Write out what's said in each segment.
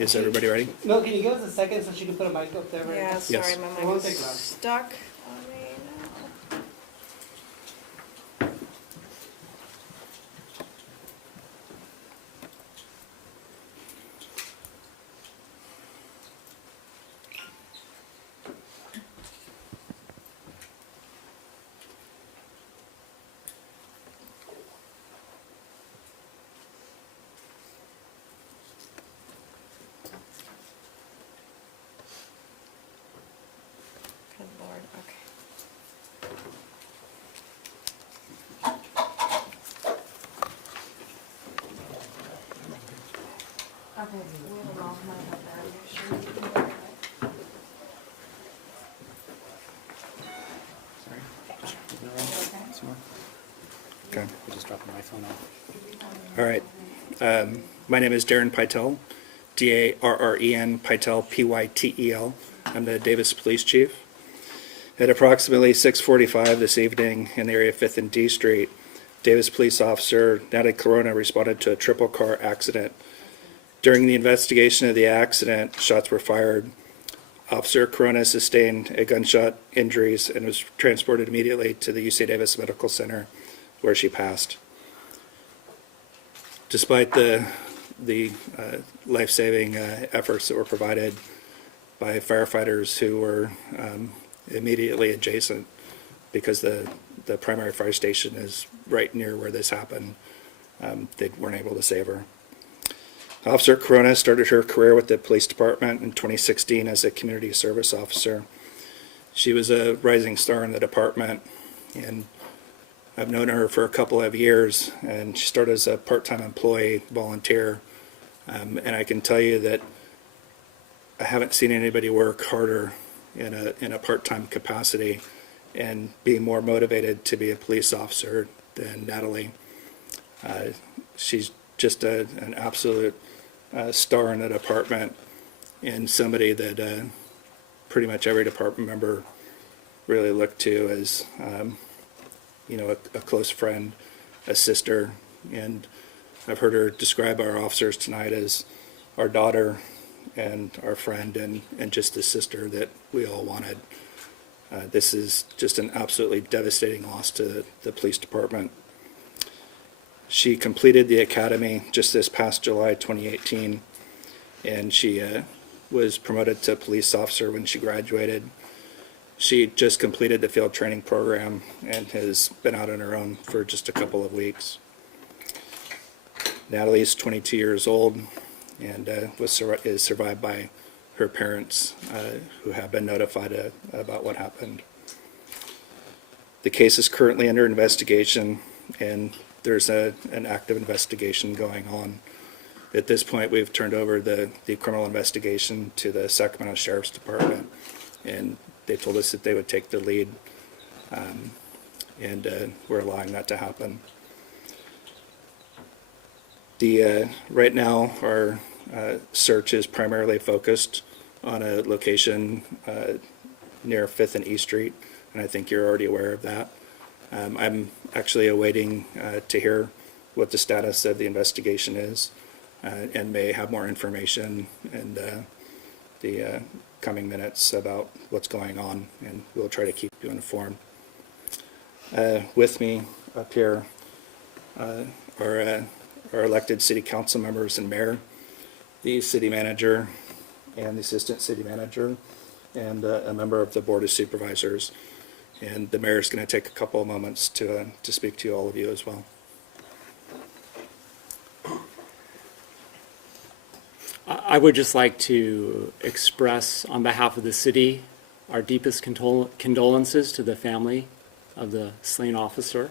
Is everybody ready? No, can you give us a second so she can put a mic up there? Yeah, sorry, Yes. my It mic won't is take long. stuck on me now. Good Lord, okay. Okay, we have a long mic up there. Make sure you can hear it. Okay. I just dropped my phone off. All right. My name is Darren Pytel, D-A-R-R-E-N, Pytel, P-Y-T-E-L. I'm the Davis Police Chief. At approximately 6:45 this evening in the area of 5th and D Street, Davis Police Officer Natalie Corona responded to a triple car accident. During the investigation of the accident, shots were fired. Officer Corona sustained a gunshot injuries and was transported immediately to the UC Davis Medical Center, where she passed. Despite the life-saving efforts that were provided by firefighters who were immediately adjacent, because the primary fire station is right near where this happened, they weren't able to save her. Officer Corona started her career with the police department in 2016 as a community service officer. She was a rising star in the department, and I've known her for a couple of years, and she started as a part-time employee, volunteer, and I can tell you that I haven't seen anybody work harder in a part-time capacity and be more motivated to be a police officer than Natalie. She's just an absolute star in the department, and somebody that pretty much every department member really looked to as a close friend, a sister. And I've heard her describe our officers tonight as our daughter and our friend, and just the sister that we all wanted. This is just an absolutely devastating loss to the police department. She completed the academy just this past July 2018, and she was promoted to police officer when she graduated. She just completed the field training program and has been out on her own for just a couple of weeks. Natalie is 22 years old and is survived by her parents, who have been notified about what happened. The case is currently under investigation, and there's an active investigation going on. At this point, we've turned over the criminal investigation to the Sacramento Sheriff's Department, and they told us that they would take the lead, and we're allowing that to happen. Right now, our search is primarily focused on a location near 5th and E Street, and I think you're already aware of that. I'm actually awaiting to hear what the status of the investigation is, and may have more information in the coming minutes about what's going on, and we'll try to keep you informed. With me up here are our elected city council members and mayor, the city manager and the assistant city manager, and a member of the board of supervisors. And the mayor is going to take a couple of moments to speak to all of you as well. I would just like to express on behalf of the city our deepest condolences to the family of the slain officer.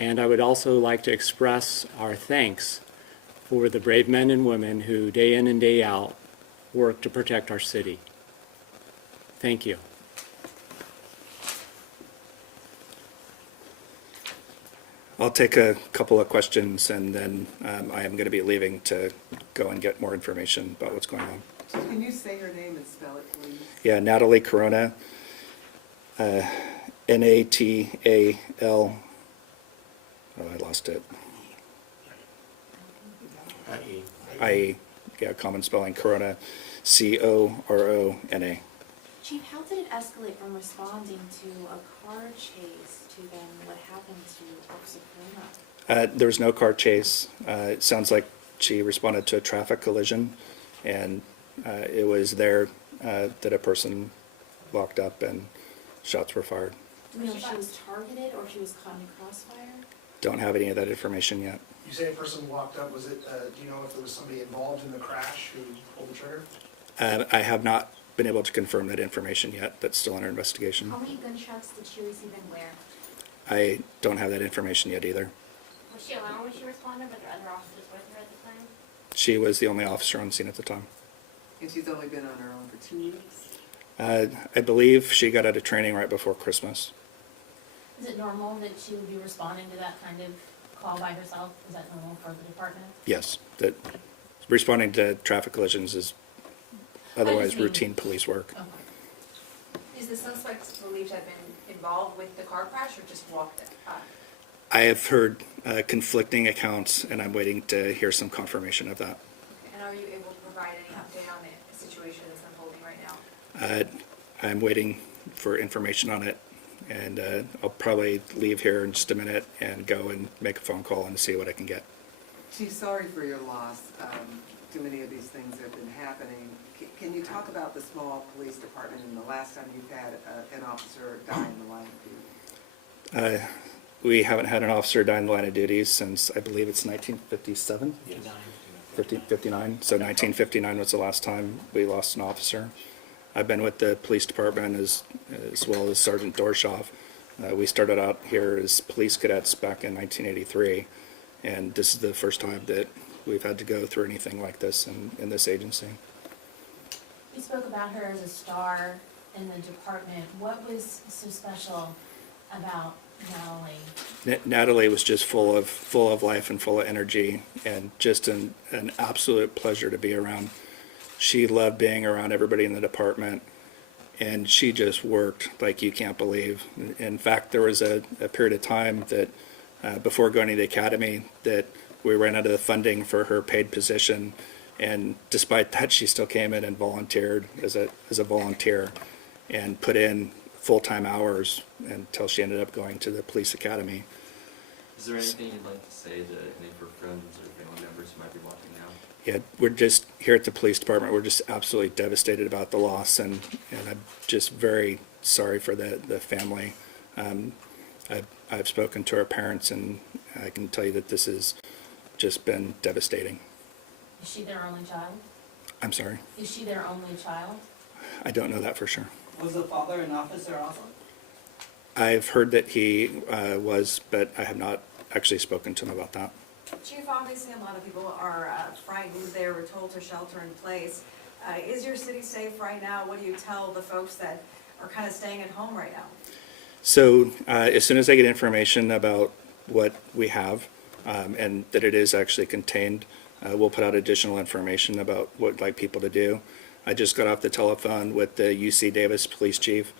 And I would also like to express our thanks for the brave men and women who day in and day out work to protect our city. Thank you. I'll take a couple of questions, and then I am going to be leaving to go and get more information about what's going on. So can you say her name and spell it, please? Yeah, Natalie Corona, N-A-T-A-L, oh, I lost it. I-E, yeah, common spelling, Corona, Corona. Chief, how did it escalate from responding to a car chase to then what happened to Officer Corona? There was no car chase. It sounds like she responded to a traffic collision, and it was there that a person walked up and shots were fired. Do we know if she was targeted or if she was caught in crossfire? Don't have any of that information yet. You say a person walked up, was it, do you know if there was somebody involved in the crash who pulled the trigger? I have not been able to confirm that information yet. That's still under investigation. How many gunshots did she receive and where? I don't have that information yet either. Was she alone when she responded, but there were other officers with her at the time? She was the only officer on scene at the time. And she's only been on her own for 2 weeks? I believe she got out of training right before Christmas. Is it normal that she would be responding to that kind of call by herself? Is that normal for the department? Yes, that responding to traffic collisions is otherwise mean- routine police work. Okay. Is the suspect believed to have been involved with the car crash or just walked it? I have heard conflicting accounts, and I'm waiting to hear some confirmation of that. And are you able to provide any update on the situation that's unfolding right now? I'm waiting for information on it, and I'll probably leave here in just a minute and go and make a phone call and see what I can get. Chief, sorry for your loss. Too many of these things have been happening. Can you talk about the small police department and the last time you've had an officer die in the line of duty? We haven't had an officer die in the line of duty since, I believe it's 1957? 59. So 1959 was the last time we lost an officer. I've been with the police department as well as Sergeant Dorshoff. We started out here as police cadets back in 1983, and this is the first time that we've had to go through anything like this in this agency. You spoke about her as a star in the department. What was so special about Natalie? Natalie was just full of life and full of energy, and just an absolute pleasure to be around. She loved being around everybody in the department, and she just worked like you can't believe. In fact, there was a period of time that before going to the academy that we ran out of the funding for her paid position, and despite that, she still came in and volunteered as a volunteer and put in full-time hours until she ended up going to the police academy. Is there anything you'd like to say to any of her friends or family members who might be watching now? Yeah, we're just here at the police department. We're just absolutely devastated about the loss, and I'm just very sorry for the family. I've spoken to her parents, and I can tell you that this has just been devastating. Is she their only child? I'm sorry, Is she their only child? I don't know that for sure. Was the father an officer also? I've heard that he was, but I have not actually spoken to him about that. Chief, obviously a lot of people are frightened. They were told to shelter in place. Is your city safe right now? What do you tell the folks that are kind of staying at home right now? So as soon as I get information about what we have and that it is actually contained, we'll put out additional information about what we'd like people to do. I just got off the telephone with the UC Davis police chief.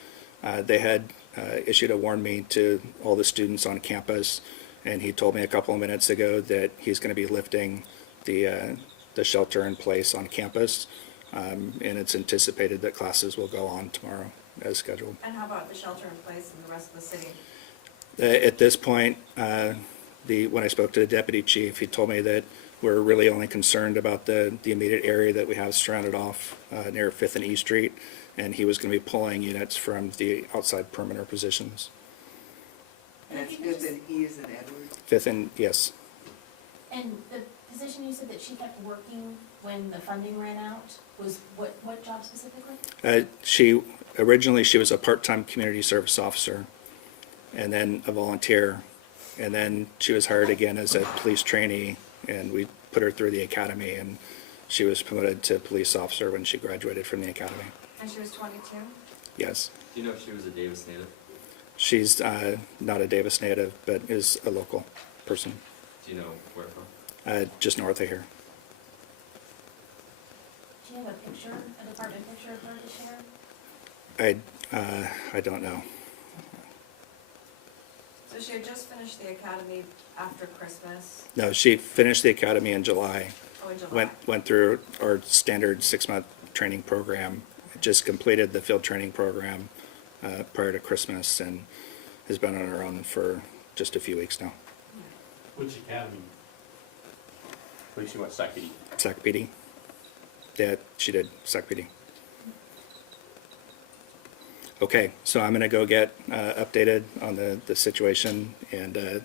They had issued a warn me to all the students on campus, and he told me a couple of minutes ago that he's going to be lifting the shelter in place on campus, and it's anticipated that classes will go on tomorrow as scheduled. And how about the shelter in place in the rest of the city? At this point, when I spoke to the deputy chief, he told me that we're really only concerned about the immediate area that we have surrounded off near 5th and E Street, and he was going to be pulling units from the outside perimeter positions. And it's Fifth and E is in Edwards. 5th and, yes, And the position you said that she kept working when the funding ran out was what job specifically? Originally she was a part-time community service officer, and then a volunteer, and then she was hired again as a police trainee, and we put her through the academy, and she was promoted to police officer when she graduated from the academy. And she was 22? Yes. Do you know if she was a Davis native? She's not a Davis native, but is a local person, Do you know where from? just north of here. Do you have a picture, a department picture of her to share? I don't know. So she had just finished the academy after Christmas. No, she finished the academy in July, Oh, in July. went through our standard 6-month training program, just completed the field training program prior to Christmas, and has been on her own for just a few weeks now. Which academy? What do you see, what, Sakiti? SAC PD. Yeah, she did SAC PD. Okay, so I'm gonna go get updated on the situation, and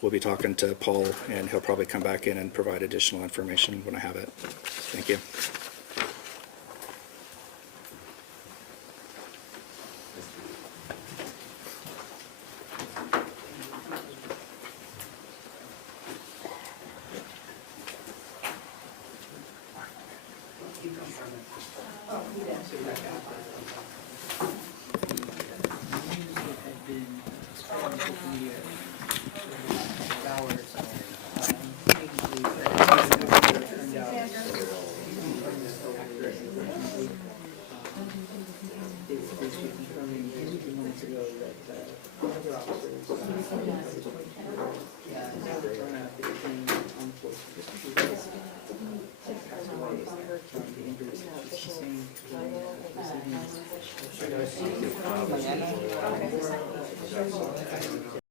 we'll be talking to Paul, and he'll probably come back in and provide additional information when I have it. Thank you.